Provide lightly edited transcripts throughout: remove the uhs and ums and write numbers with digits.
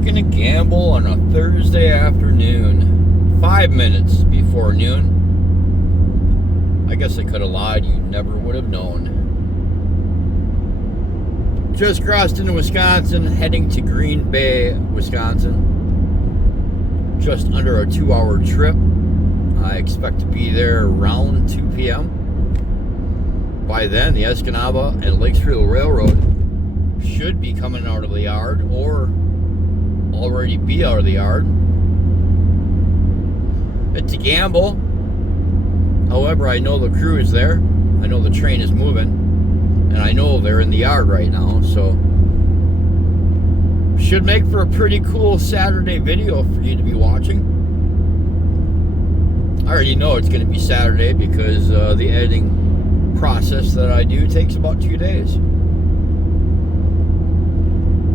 taking a gamble on a Thursday afternoon, 5 minutes before noon. I guess I could have lied, you never would have known. Just crossed into Wisconsin, heading to Green Bay, Wisconsin. Just under a 2-hour trip. I expect to be there around 2 p.m. By then, the Escanaba and Lake Superior Railroad should be coming out of the yard or already be out of the yard. It's a gamble. However, I know the crew is there. I know the train is moving. And I know they're in the yard right now. So, should make for a pretty cool Saturday video for you to be watching. I already know it's going to be Saturday because the editing process that I do takes about 2 days.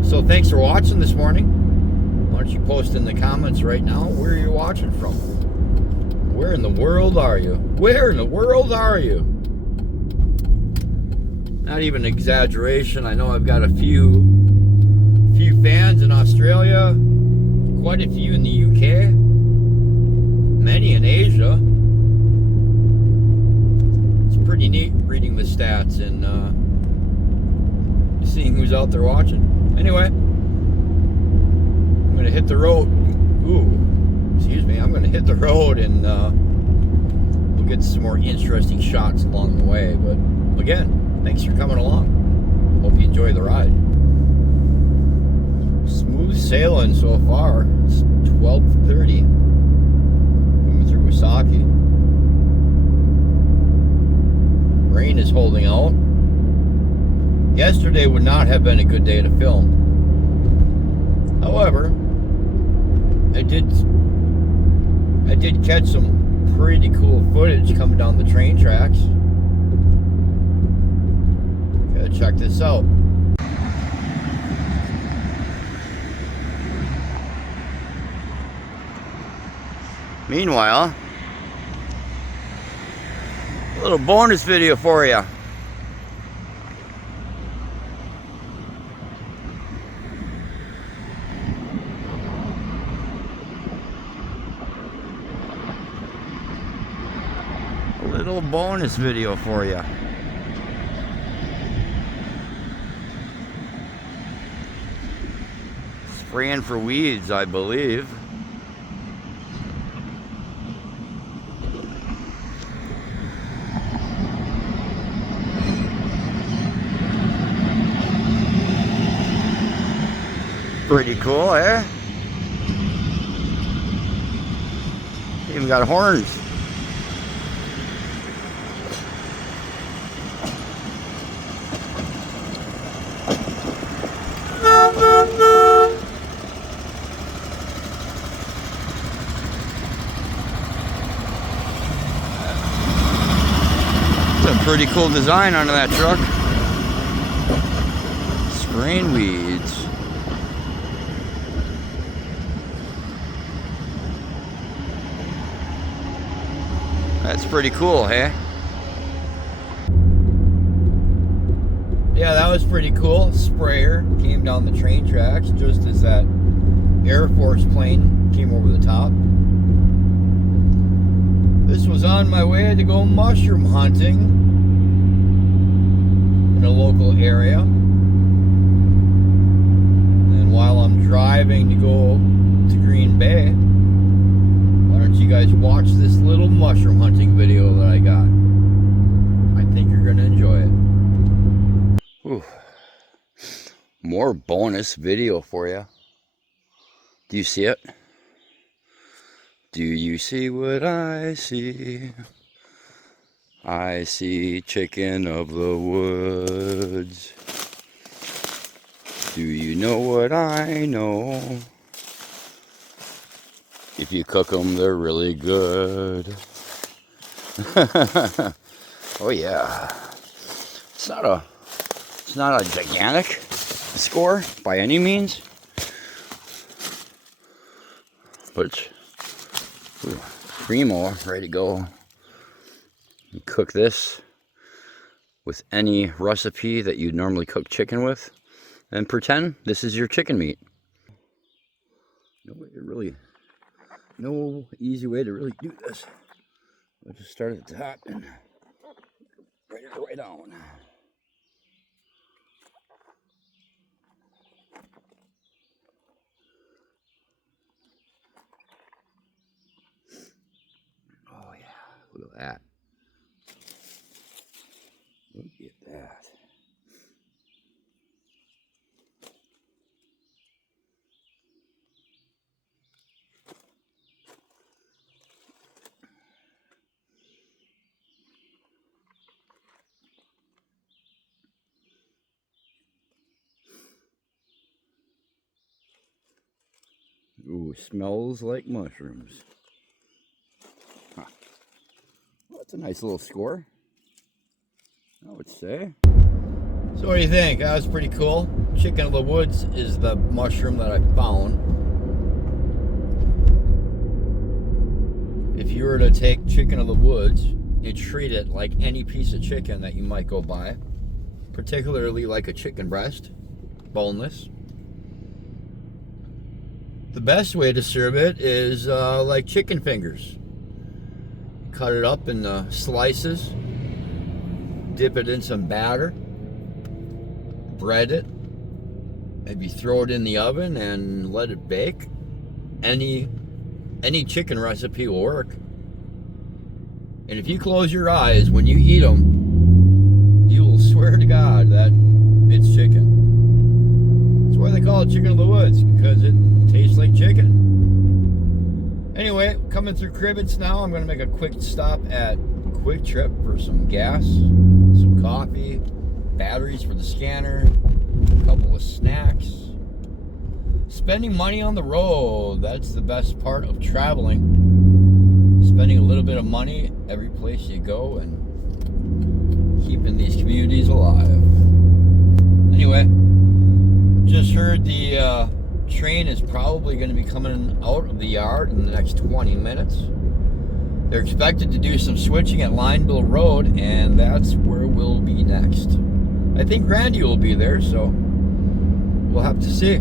So thanks for watching this morning. Why don't you post in the comments right now where you're watching from? Where in the world are you? Where in the world are you? Not even an exaggeration. I know I've got a few fans in Australia, quite a few in the UK, many in Asia. It's pretty neat reading the stats and seeing who's out there watching. Anyway, I'm going to hit the road. I'm going to hit the road and we'll get some more interesting shots along the way. But again, thanks for coming along. Hope you enjoy the ride. Smooth sailing so far. It's 12:30. Coming through Wasaki. Rain is holding out. Yesterday would not have been a good day to film. However, I did catch some pretty cool footage coming down the train tracks. Gotta check this out. Meanwhile, a little bonus video for you. Little bonus video for you. Spraying for weeds, I believe. Pretty cool, eh? Even got horns. Pretty cool design onto that truck. Spraying weeds. That's pretty cool, hey? Yeah, that was pretty cool. Sprayer came down the train tracks just as that Air Force plane came over the top. This was on my way to go mushroom hunting in a local area, and while I'm driving to go to Green Bay, why don't you guys watch this little mushroom hunting video that I got? I think you're gonna enjoy it. Whew. More bonus video for you. Do you see it? Do you see what I see? I see chicken of the woods. Do you know what I know? If you cook them, they're really good. Oh yeah. It's not a gigantic score by any means, but it's primo, ready to go. You cook this with any recipe that you normally cook chicken with, and pretend this is your chicken meat. No easy way to really do this. I'll just start at the top and write it right down. Oh yeah, look at that. Look at that. Ooh, smells like mushrooms. Huh. Well, that's a nice little score, I would say. So what do you think? That was pretty cool. Chicken of the woods is the mushroom that I found. If you were to take chicken of the woods and treat it like any piece of chicken that you might go buy, particularly like a chicken breast, boneless, the best way to serve it is like chicken fingers. Cut it up in slices, dip it in some batter, bread it, maybe throw it in the oven and let it bake. Any chicken recipe will work. And if you close your eyes when you eat them, you will swear to God that it's chicken. That's why they call it chicken of the woods, because it tastes like chicken. Anyway, coming through Cribbets now, I'm going to make a quick stop at Quick Trip for some gas, some coffee, batteries for the scanner, a couple of snacks. Spending money on the road, that's the best part of traveling. Spending a little bit of money every place you go and keeping these communities alive. Anyway, just heard the train is probably going to be coming out of the yard in the next 20 minutes. They're expected to do some switching at Lineville Road, and that's where we'll be next. I think Randy will be there, so we'll have to see. A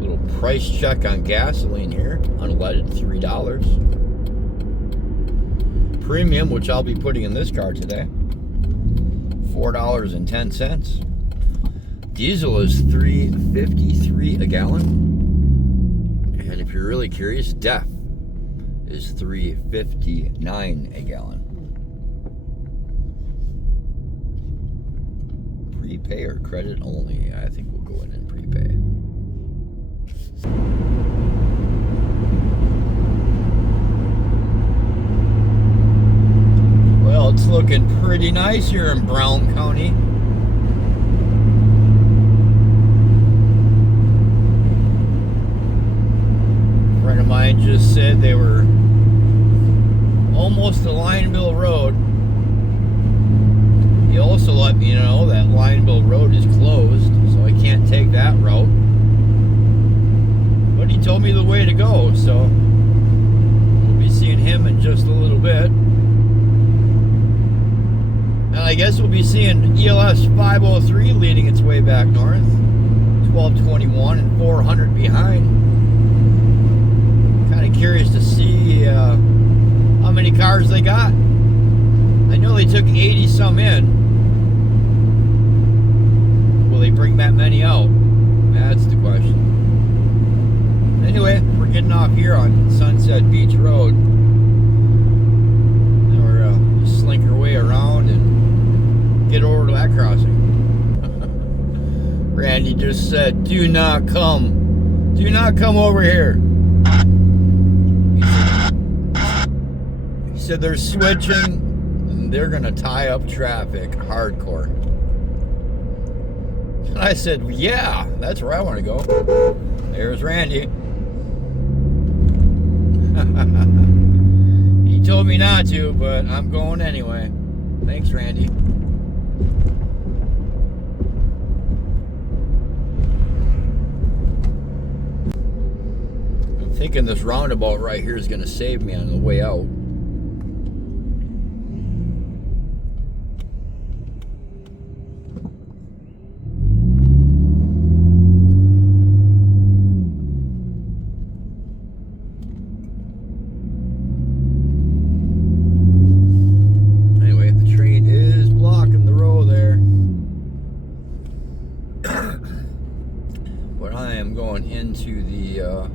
little price check on gasoline here. Unleaded, $3. Premium, which I'll be putting in this car today, $4.10. Diesel is $3.53 a gallon. And if you're really curious, DEF is $3.59 a gallon. Prepay or credit only? I think we'll go in and prepay. Well, it's looking pretty nice here in Brown County. A friend of mine just said they were almost to Lineville Road. He also let me know that Lineville Road is closed, so I can't take that route. But he told me the way to go, so we'll be seeing him in just a little bit. And I guess we'll be seeing ELS 503 leading its way back north. 1221 and 400 behind. Kind of curious to see how many cars they got. I know they took 80 some in. Will they bring that many out? That's the question. Anyway, we're getting off here on Sunset Beach Road. Now we're slink our way around and get over to that crossing. Randy just said, do not come over here. He said they're switching and they're gonna tie up traffic hardcore. And I said, yeah, that's where I want to go. There's Randy. He told me not to, but I'm going anyway. Thanks, Randy. I'm thinking this roundabout right here is going to save me on the way out. But I am going into the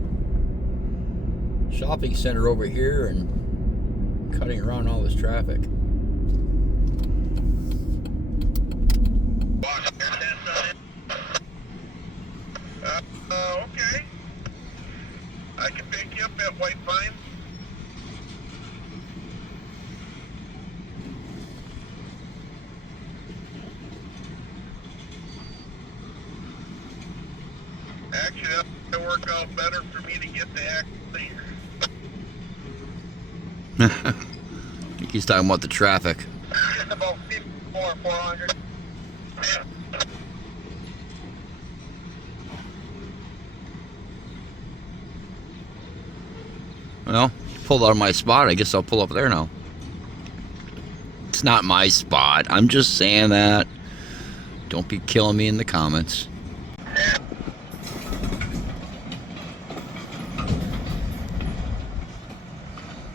shopping center over here and cutting around all this traffic. Okay. I can pick you up at White Pine. Actually, that'll work out better for me to get the Asselin. I think he's talking about the traffic. Just about 400. Yeah. Well, you pulled out of my spot. I guess I'll pull up there now. It's not my spot. I'm just saying that. Don't be killing me in the comments.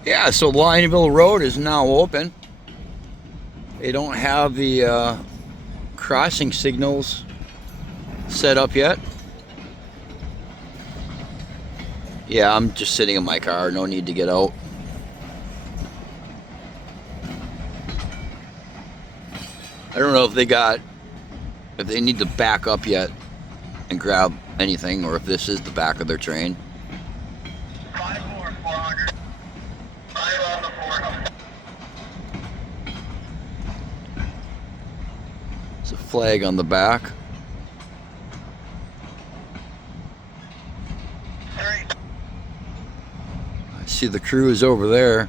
Yeah, so Lineville Road is now open. They don't have the crossing signals set up yet. Yeah, I'm just sitting in my car. No need to get out. I don't know if they need to back up yet and grab anything, or if this is the back of their train. 400. Right on the board. There's a flag on the back. I see the crew is over there.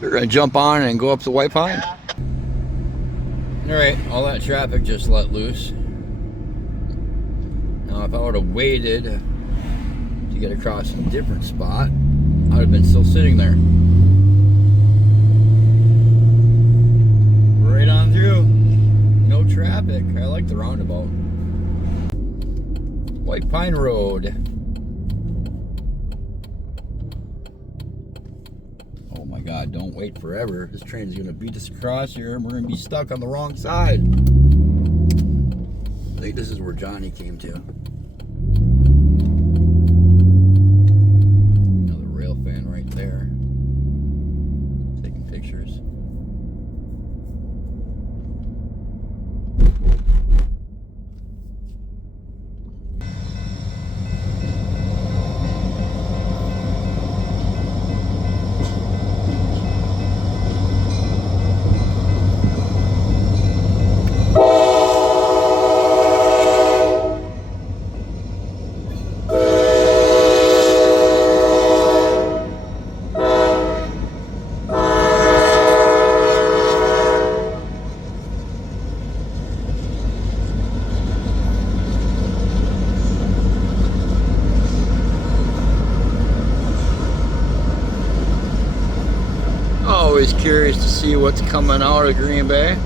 We're gonna jump on and go up to White Pine. Alright, all that traffic just let loose. Now if I would have waited to get across a different spot, I'd have been still sitting there. Right on through. No traffic. I like the roundabout. White Pine Road. Oh my God, don't wait forever. This train is going to beat us across here and we're going to be stuck on the wrong side. I think this is where Johnny came to. Another Railfan right there. Taking pictures. Always curious to see what's coming out of Green Bay.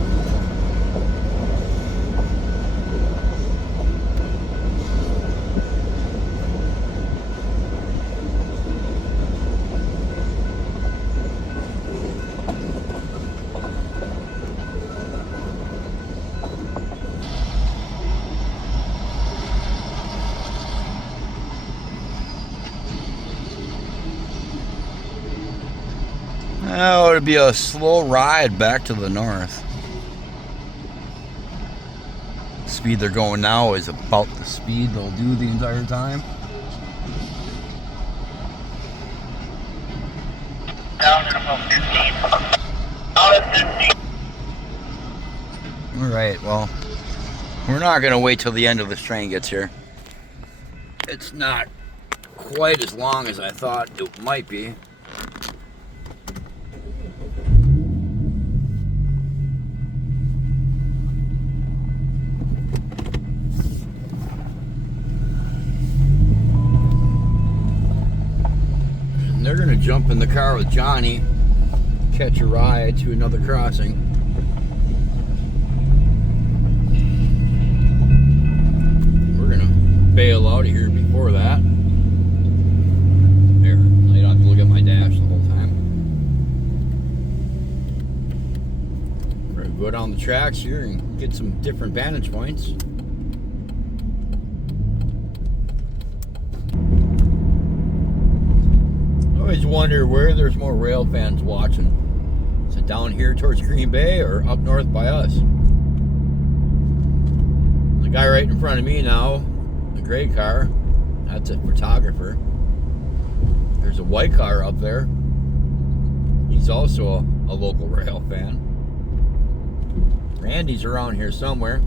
Oh, it'd be a slow ride back to the north. The speed they're going now is about the speed they'll do the entire time. Down to about 15. Out of 15. Alright, well, we're not going to wait till the end of this train gets here. It's not quite as long as I thought it might be. They're going to jump in the car with Johnny, catch a ride to another crossing. We're going to bail out of here before that. There, I don't have to look at my dash the whole time. We're gonna go down the tracks here and get some different vantage points. I always wonder where there's more rail fans watching. Is it down here towards Green Bay or up north by us? The guy right in front of me now, the gray car, that's a photographer. There's a white car up there. He's also a local rail fan. Randy's around here somewhere.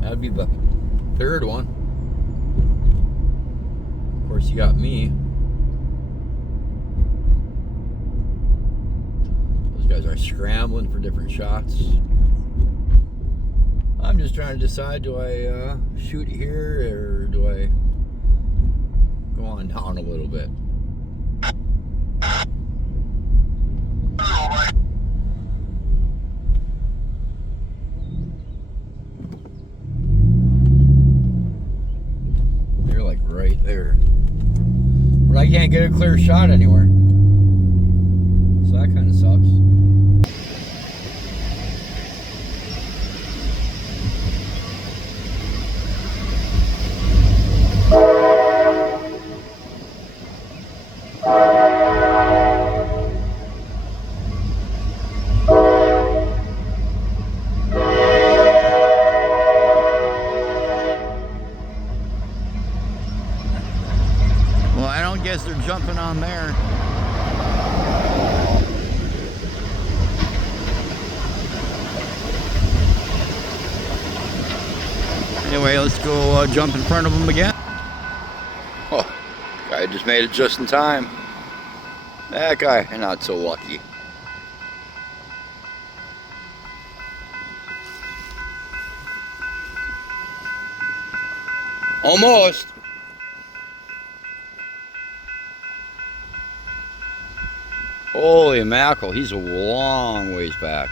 That'd be the third one. Of course, you got me. Those guys are scrambling for different shots. I'm just trying to decide, do I shoot here or do I go on down a little bit? They're like right there. But I can't get a clear shot anywhere. So that kind of sucks. Well, I don't guess they're jumping on there. Anyway, let's go jump in front of them again. Oh, guy just made it just in time. That guy, not so lucky. Almost. Holy mackerel, he's a long ways back.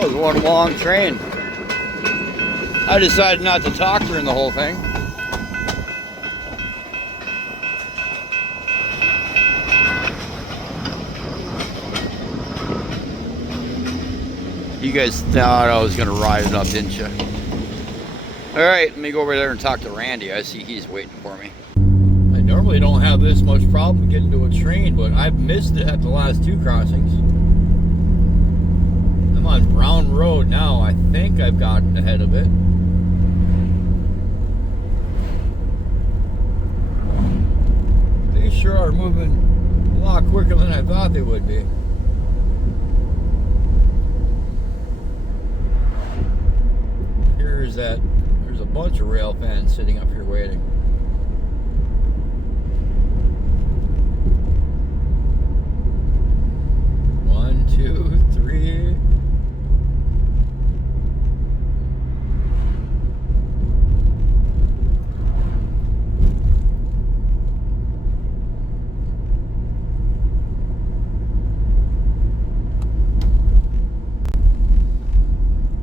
That was one long train. I decided not to talk during the whole thing. You guys thought I was gonna ride it up, didn't you? Alright, let me go over there and talk to Randy. I see he's waiting for me. I normally don't have this much problem getting to a train, but I've missed it at the last two crossings. I'm on Brown Road now. I think I've gotten ahead of it. They sure are moving a lot quicker than I thought they would be. There's a bunch of rail fans sitting up here waiting. One, two, three.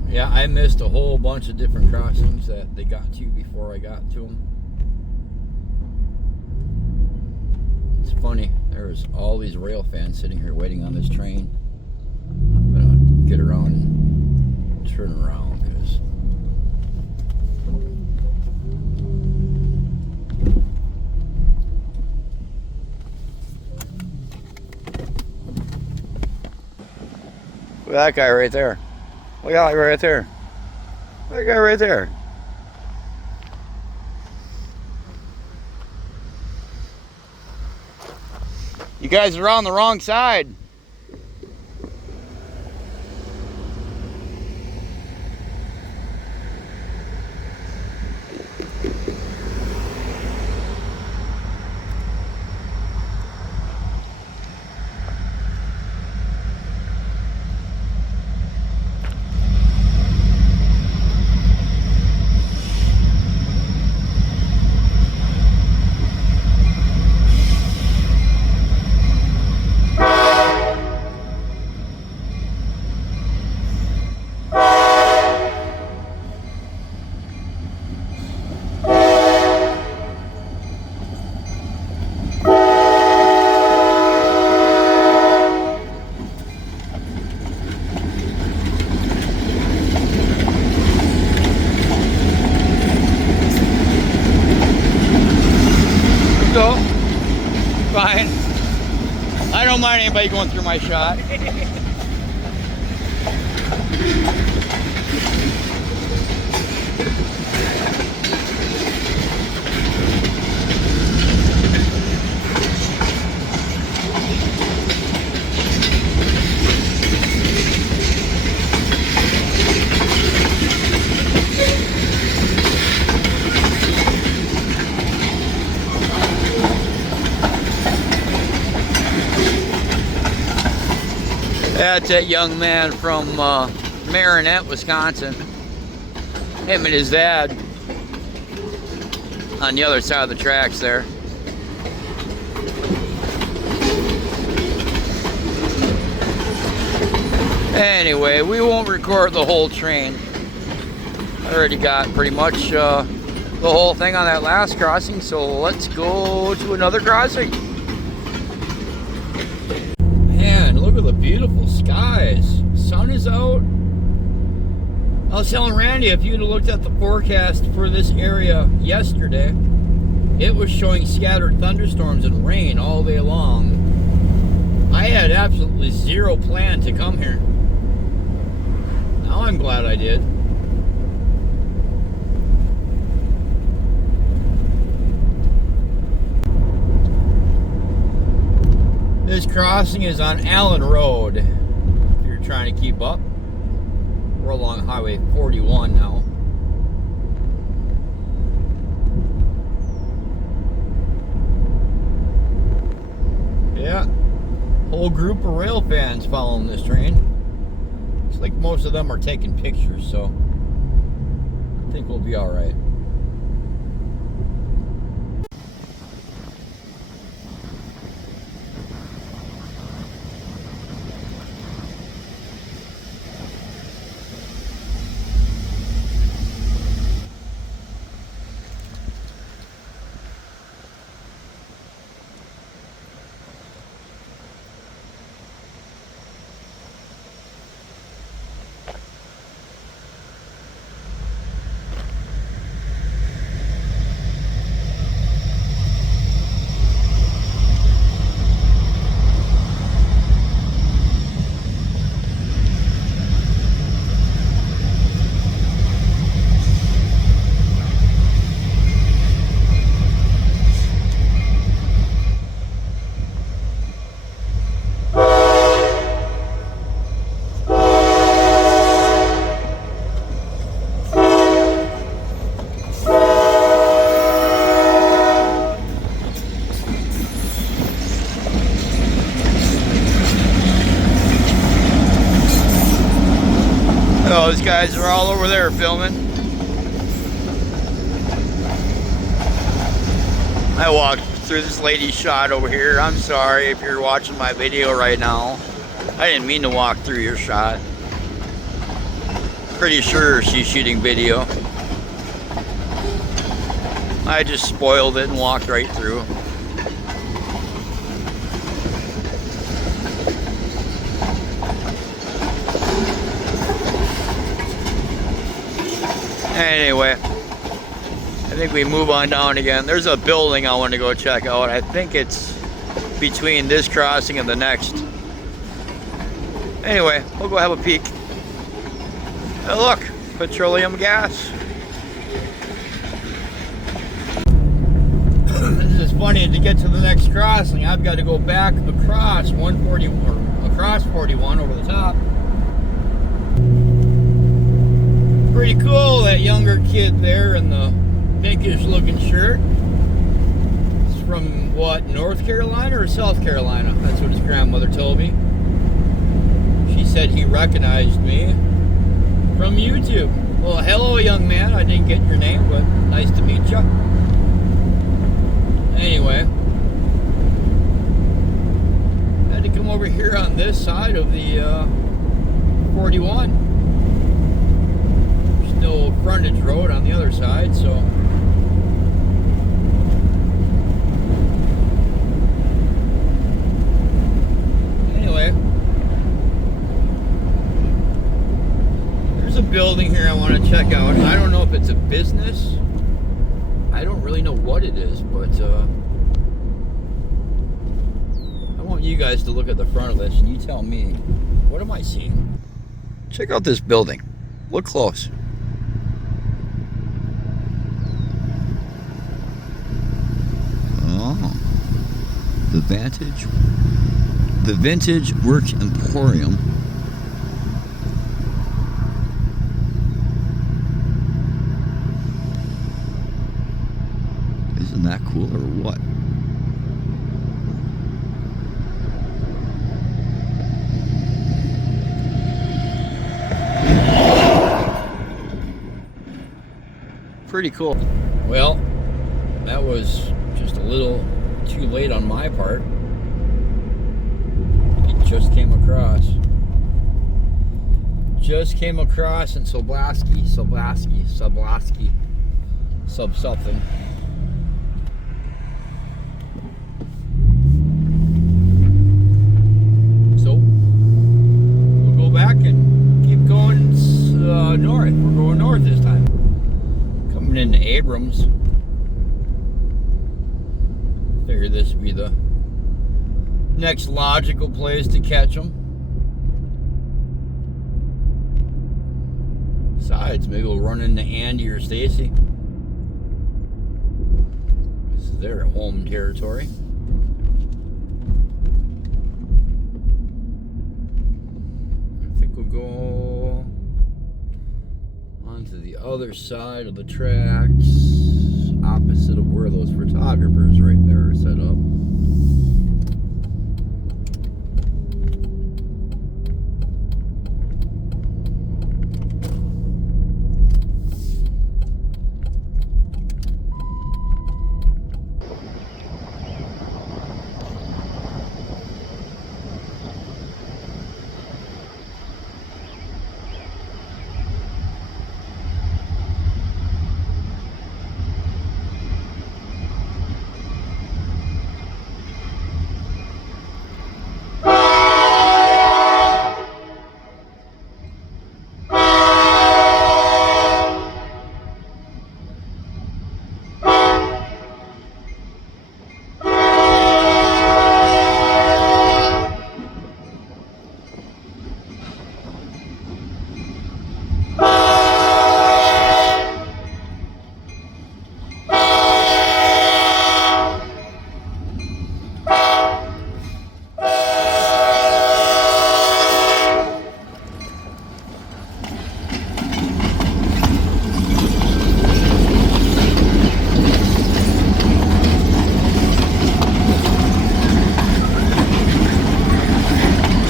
Yeah, I missed a whole bunch of different crossings that they got to before I got to them. It's funny, there's all these rail fans sitting here waiting on this train. I'm gonna get around and turn around because look at that guy right there. Look at that guy right there. That guy right there. You guys are on the wrong side. Fine. I don't mind anybody going through my shot. That's that young man from Marinette, Wisconsin. Him and his dad on the other side of the tracks there. Anyway, we won't record the whole train. I already got pretty much the whole thing on that last crossing, so let's go to another crossing. Man, look at the beautiful skies. Sun is out. I was telling Randy, if you'd have looked at the forecast for this area yesterday, it was showing scattered thunderstorms and rain all day long. I had absolutely zero plan to come here. Now I'm glad I did. This crossing is on Allen Road, if you're trying to keep up. We're along Highway 41 now. Yeah, whole group of rail fans following this train. Looks like most of them are taking pictures, so I think we'll be all right. Those guys are all over there filming. I walked through this lady's shot over here. I'm sorry if you're watching my video right now. I didn't mean to walk through your shot. Pretty sure she's shooting video. I just spoiled it and walked right through. Anyway, I think we move on down again. There's a building I want to go check out. I think it's between this crossing and the next. Anyway, we'll go have a peek. Hey, look, petroleum gas. This is funny, to get to the next crossing, I've got to go back across 140 or across 41 over the top. Pretty cool, that younger kid there in the pinkish looking shirt. It's from what, North Carolina or South Carolina? That's what his grandmother told me. She said he recognized me from YouTube. Well, hello young man, I didn't get your name, but nice to meet you. Anyway, had to come over here on this side of the 41. There's no frontage road on the other side, so anyway, there's a building here I want to check out. I don't know if it's a business. I don't really know what it is, but I want you guys to look at the front of this and you tell me, what am I seeing? Check out this building. Look close. Oh, the Vintage Work Emporium. Isn't that cool or what? Pretty cool. Well, that was just a little too late on my part. It just came across. Just came across in Soblaski, sub something. So we'll go back and keep going north. We're going north this time. Coming into Abrams. Figured this would be the next logical place to catch them. Besides, maybe we'll run into Andy or Stacy. This is their home territory. I think we'll go onto the other side of the tracks, opposite of where those photographers right there are set up.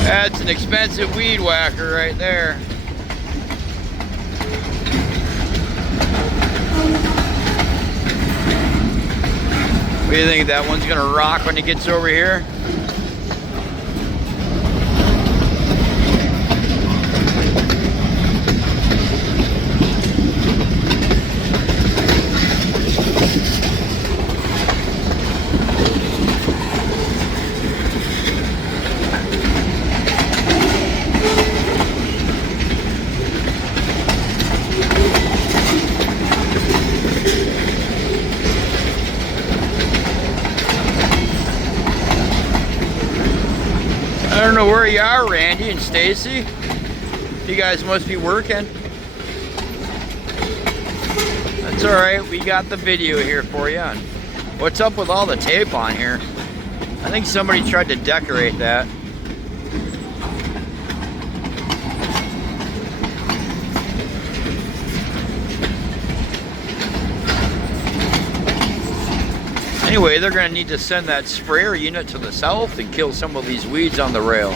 That's an expensive weed whacker right there. What do you think? That one's gonna rock when it gets over here? I don't know where you are, Randy and Stacy. You guys must be working. That's all right. We got the video here for you. And what's up with all the tape on here? I think somebody tried to decorate that. Anyway, they're going to need to send that sprayer unit to the south and kill some of these weeds on the rail.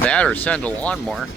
That or send a lawnmower.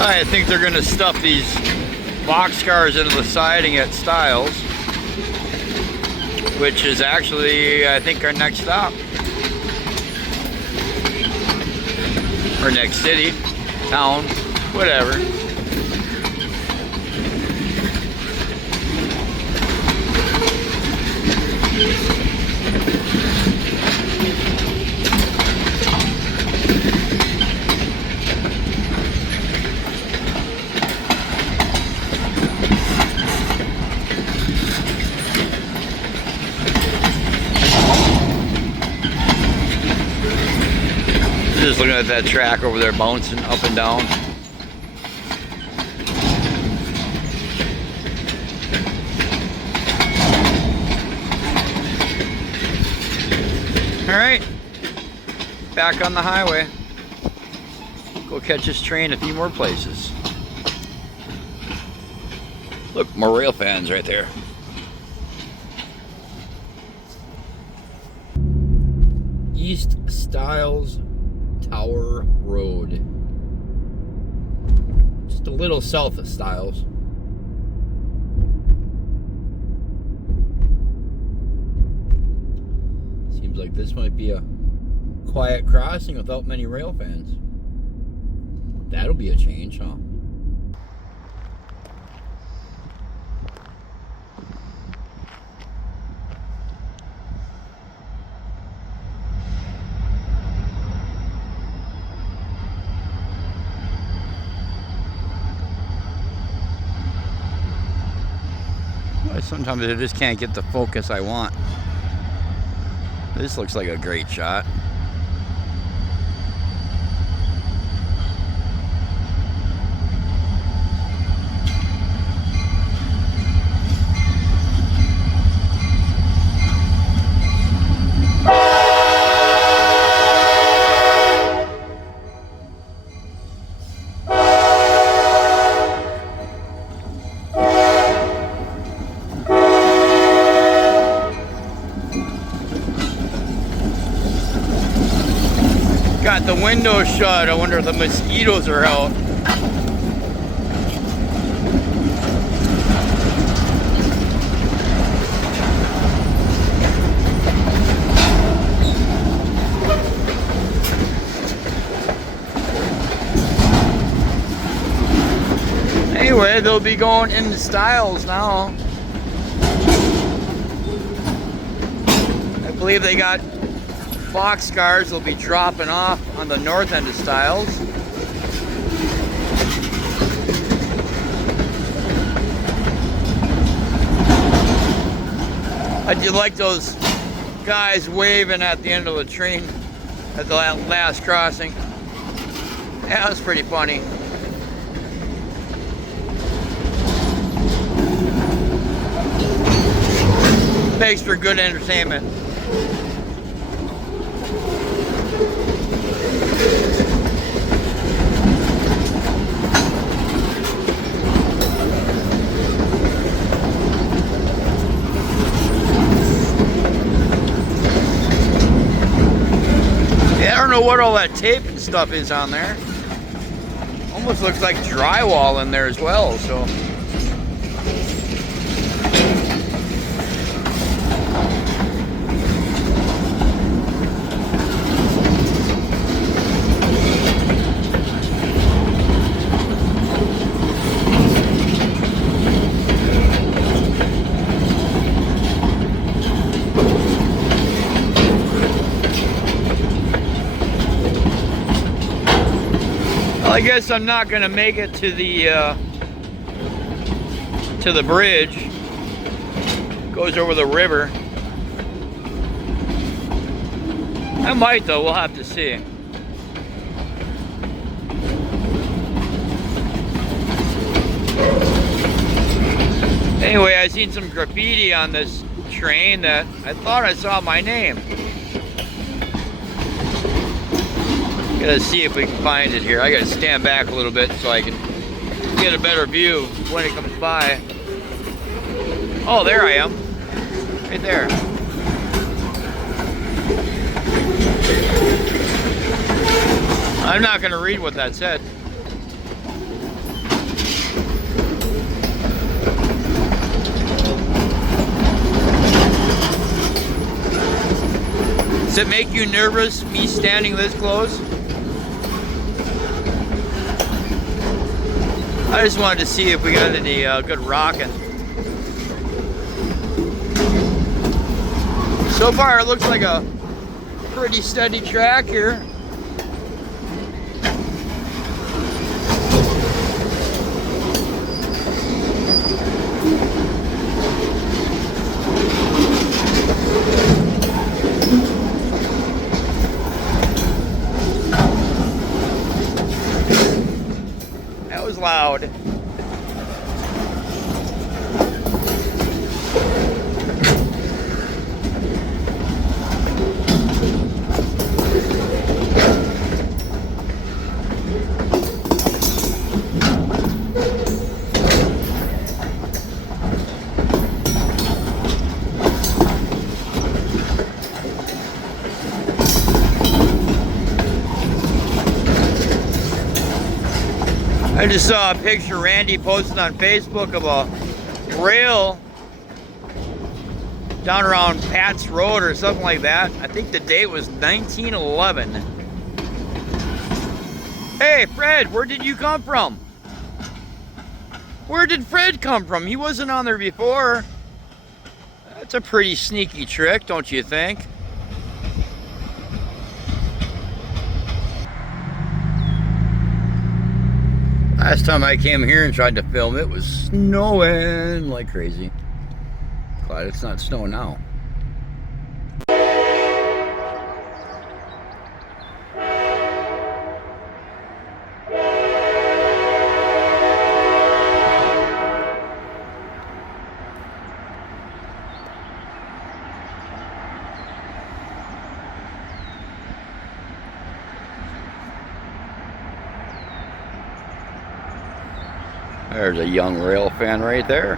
I think they're going to stuff these boxcars into the siding at Stiles, which is actually, I think, our next stop. Or next city, town, whatever. Just looking at that track over there bouncing up and down. All right, back on the highway. Go catch this train a few more places. Look, more Railfans right there. East Stiles Tower Road. Just a little south of Stiles. Seems like this might be a quiet crossing without many Railfans. That'll be a change, huh? Sometimes I just can't get the focus I want. This looks like a great shot. Got the window shut. I wonder if the mosquitoes are out. Anyway, they'll be going into Stiles now. I believe they got boxcars they'll be dropping off on the north end of Stiles. I do like those guys waving at the end of the train at the last crossing. Yeah, that was pretty funny. Makes for good entertainment. Yeah, I don't know what all that tape and stuff is on there. Almost looks like drywall in there as well, so. I guess I'm not gonna make it to the bridge. Goes over the river. I might though, we'll have to see. Anyway, I seen some graffiti on this train that I thought I saw my name. Gotta see if we can find it here. I gotta stand back a little bit so I can get a better view when it comes by. Oh, there I am. Right there. I'm not gonna read what that said. Does it make you nervous, me standing this close? I just wanted to see if we got any good rocking. So far, it looks like a pretty steady track here. That was loud. I just saw a picture Randy posted on Facebook of a rail down around Pat's Road or something like that. I think the date was 1911. Hey, Fred, where did you come from? Where did Fred come from? He wasn't on there before. That's a pretty sneaky trick, don't you think? Last time I came here and tried to film, it was snowing like crazy. Glad it's not snowing now. There's a young rail fan right there.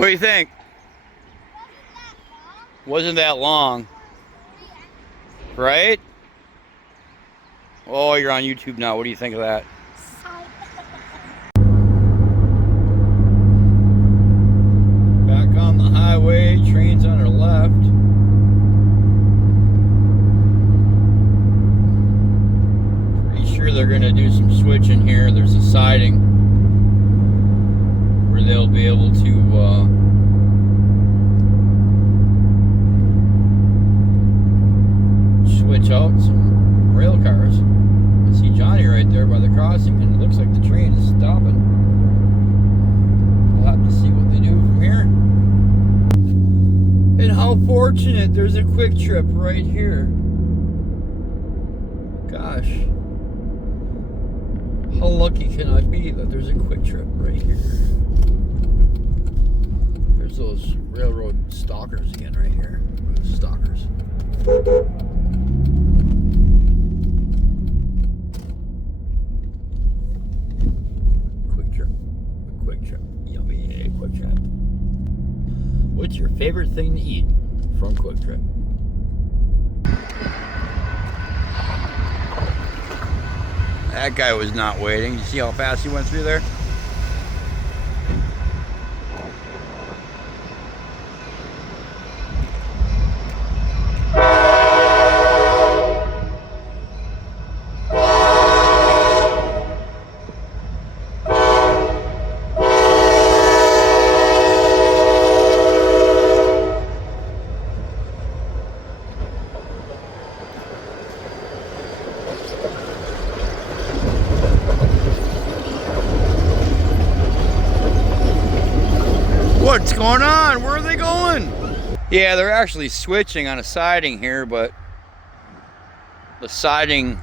What do you think? Wasn't that long. Right? Oh, you're on YouTube now. What do you think of that? Back on the highway, trains on our left. Pretty sure they're going to do some switching here. There's a siding where they'll be able to switch out some rail cars. I see Johnny right there by the crossing, and it looks like the train is stopping. We'll have to see what they do from here. And how fortunate, there's a Quick Trip right here. Gosh. How lucky can I be that there's a Quick Trip right here? There's those railroad stalkers again right here. Stalkers. Yummy Quick Trip. What's your favorite thing to eat from Quick Trip? That guy was not waiting. You see how fast he went through there? What's going on? Where are they going? Yeah, they're actually switching on a siding here, but the siding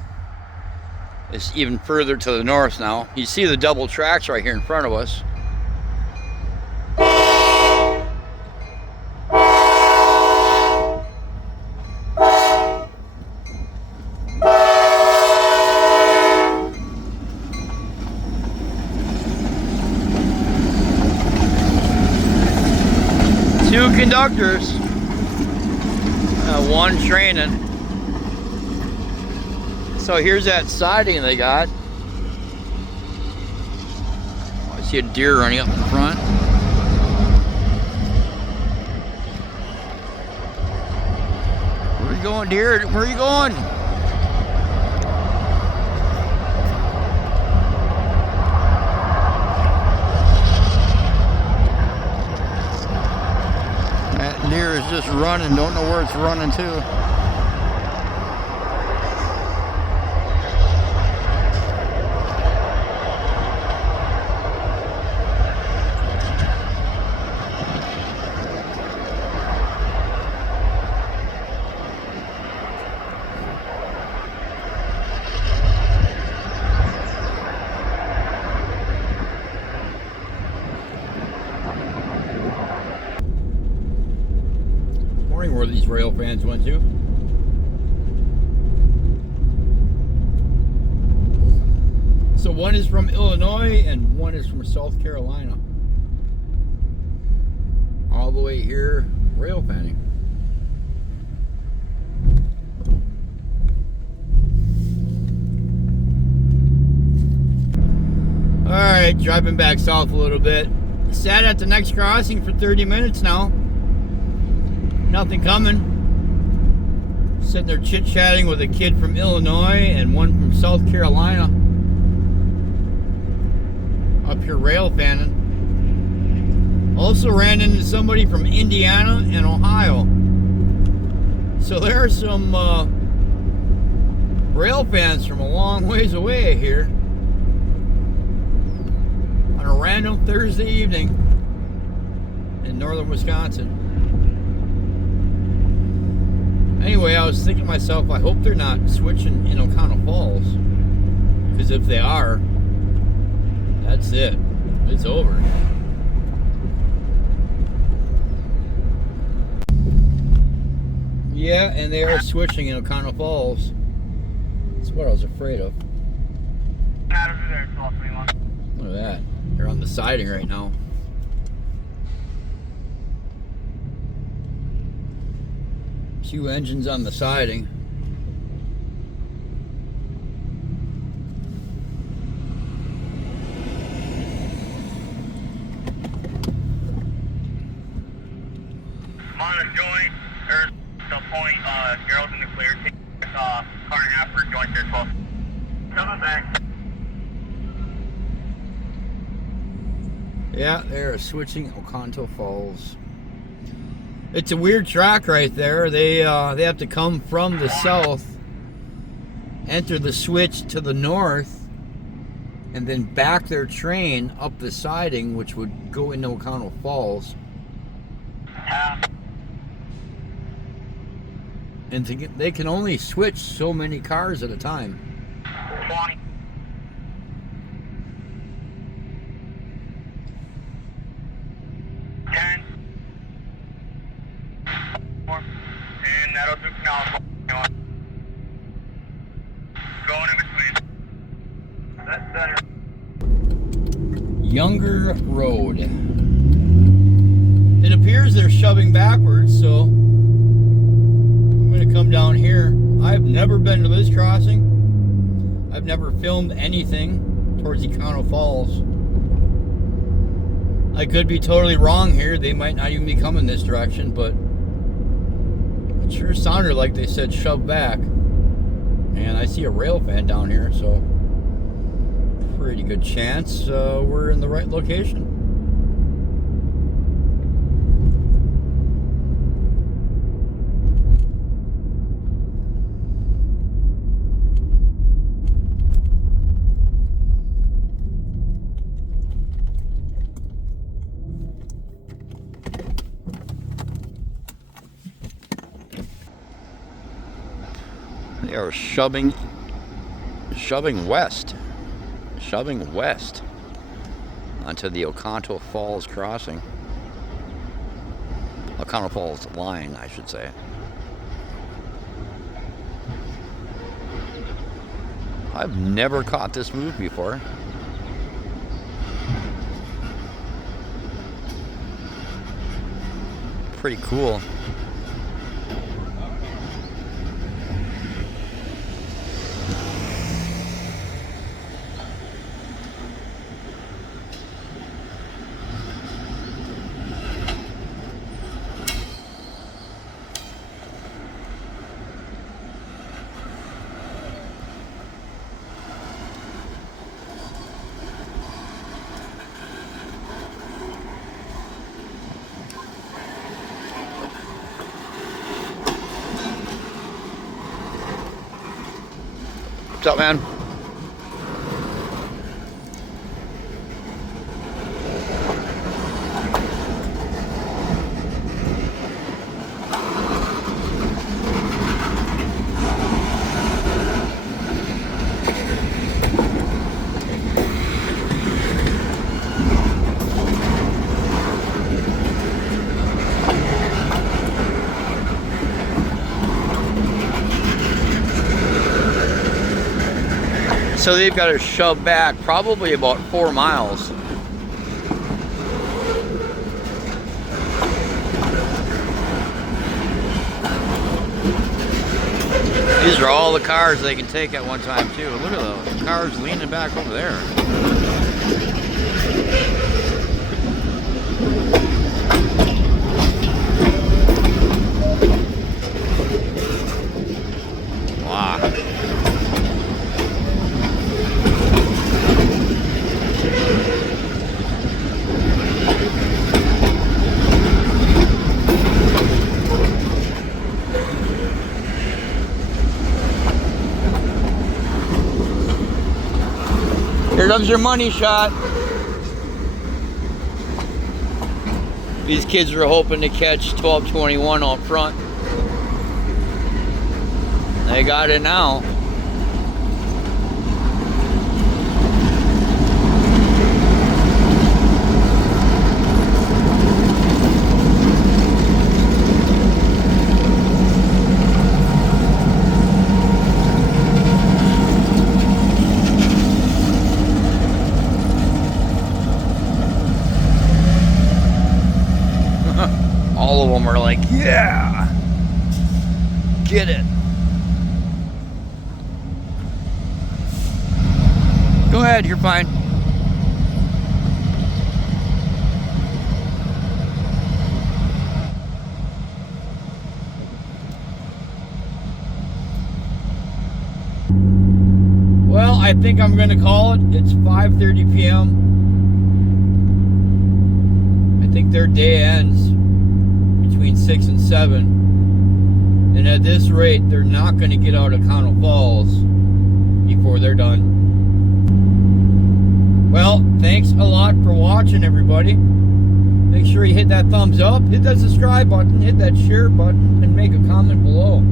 is even further to the north now. You see the double tracks right here in front of us. Two conductors, one training. So here's that siding they got. I see a deer running up in front. Where are you going, deer? Where are you going? Deer is just running, don't know where it's running to. Where these Railfans went to. So one is from Illinois and one is from South Carolina. All the way here, Railfanning. Alright, driving back south a little bit. Sat at the next crossing for 30 minutes now. Nothing coming. Sitting there chit-chatting with a kid from Illinois and one from South Carolina. Up here Railfanning. Also ran into somebody from Indiana and Ohio. So there are some Railfans from a long ways away here. On a random Thursday evening in northern Wisconsin. Anyway, I was thinking to myself, I hope they're not switching in Escanaba Falls. Because if they are, that's it. It's over. Yeah, and they are switching in Escanaba Falls. That's what I was afraid of. Look at that. They're on the siding right now. 2 engines on the siding. Monitor joint, there's the point, Gerald's in the clear. Take car and a half for joint there, 12. Coming back. Yeah, they're switching Oconto Falls. It's a weird track right there. They have to come from the south, enter the switch to the north, and then back their train up the siding, which would go into Oconto Falls. And they can only switch so many cars at a time. 20. And that'll do now. Going in between. That's better. Younger Road. It appears they're shoving backwards, so I'm going to come down here. I've never been to this crossing. I've never filmed anything towards Oconto Falls. I could be totally wrong here. They might not even be coming this direction, but it sure sounded like they said shove back. And I see a Railfan down here, so pretty good chance we're in the right location. They are shoving west onto the Oconto Falls crossing. Oconto Falls line, I should say. I've never caught this move before. Pretty cool. What's up, man? So they've got to shove back probably about 4 miles. These are all the cars they can take at one time too. Look at those cars leaning back over there. Wow. Here comes your money shot. These kids are hoping to catch 1221 out front. They got it now. All of them are like, yeah. Get it. Go ahead, you're fine. Well, I think I'm going to call it. It's 5:30 p.m. I think their day ends between 6 and 7. And at this rate, they're not going to get out of Connell Falls before they're done. Well, thanks a lot for watching, everybody. Make sure you hit that thumbs up, hit that subscribe button, hit that share button, and make a comment below.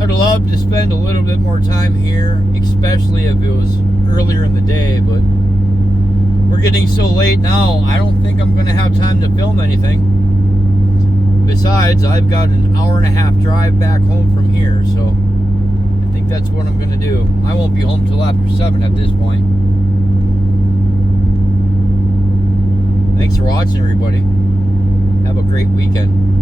I'd love to spend a little bit more time here, especially if it was earlier in the day, but we're getting so late now, I don't think I'm going to have time to film anything. Besides, I've got an hour-and-a-half drive back home from here, so I think that's what I'm going to do. I won't be home till after 7 at this point. Thanks for watching, everybody. Have a great weekend.